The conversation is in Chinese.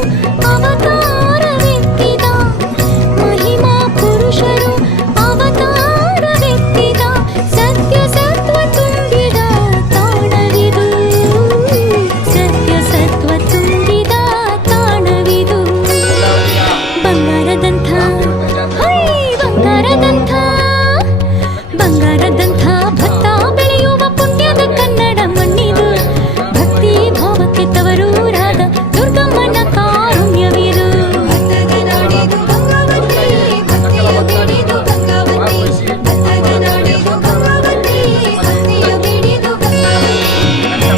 Over